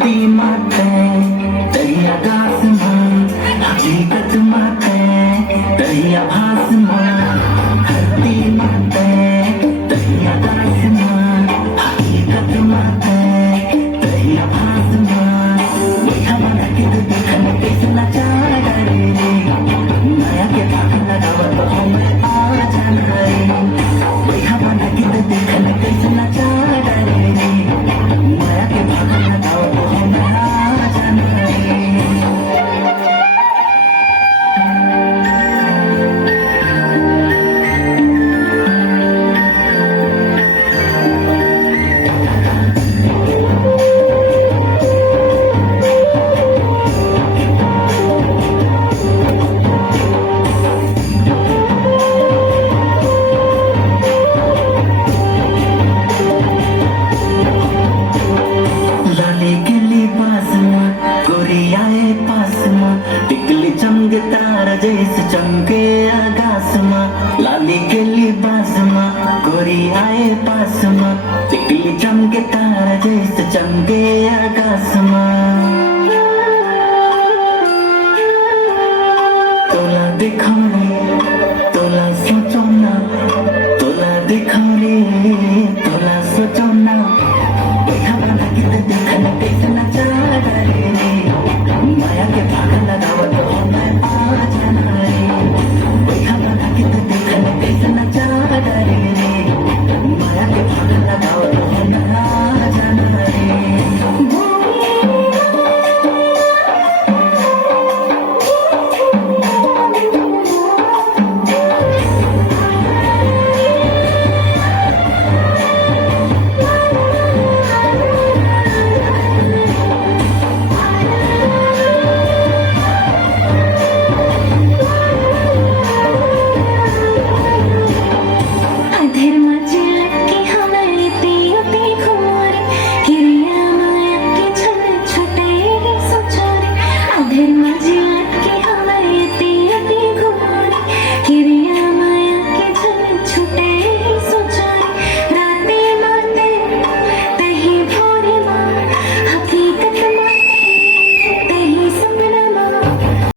धरती माते दरिया आसमान हकीकत माते दरिया आसमान धरती माते दरिया आसमान हकीकत माते दरिया आसमान वही हमारा किद देखने के सुना चाह डरे नया के भाग लगावा तो हम और जान रहे वही हमारा किद देखने के सुना चाह डरे नया के भाग लगावा तो हम और जान रहे लाली के लिबास में गोरी आए पास में टिकली चमके तारा जैसे चमके आकाश में लाली के लिबास में गोरी आए पास में टिकली चमके तारा जैसे चमके आकाश